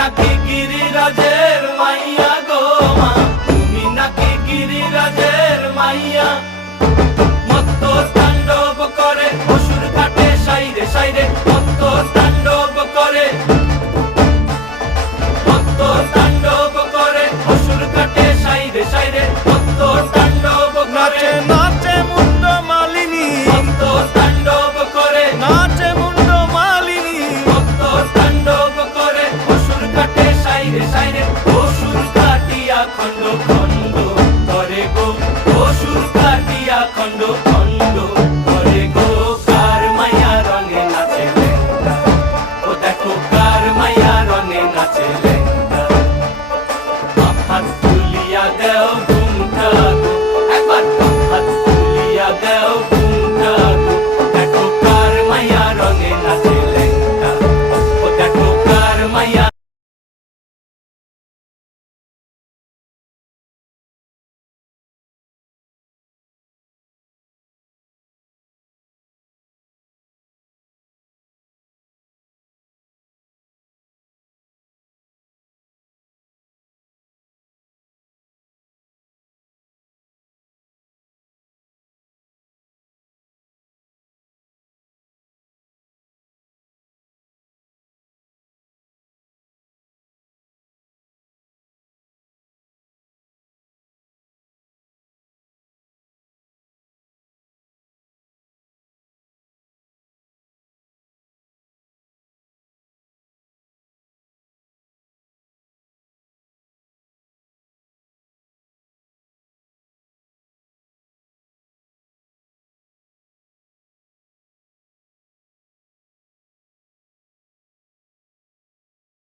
নাকি গিরিরাজের মাইয়া গো মা, তুমি নাকি গিরিরাজের মাইয়া। মত্ত তাণ্ডব করে অসুর কাটে সাইরে সাইরে, মত্ত তাণ্ডব করে, মত্ত তাণ্ডব করে অসুর কাটে সাইরে সাইরে, মত্ত তাণ্ডব করে। নাচে মুন্ড মালিনী, মত্ত তাণ্ডব করে, নাচে মুন্ড মালিনী, মত্ত তাণ্ডব করে অসুর কাটে সাইরে সাইরে, অসুর কাটিয়া খণ্ড খণ্ড করে গো, অসুর কাটিয়া খণ্ড খণ্ড করে গো। কার মায়া রঙে নাচে লেঙ্গা, ও দেখো কার মায়া রঙে নাচে লেঙ্গা।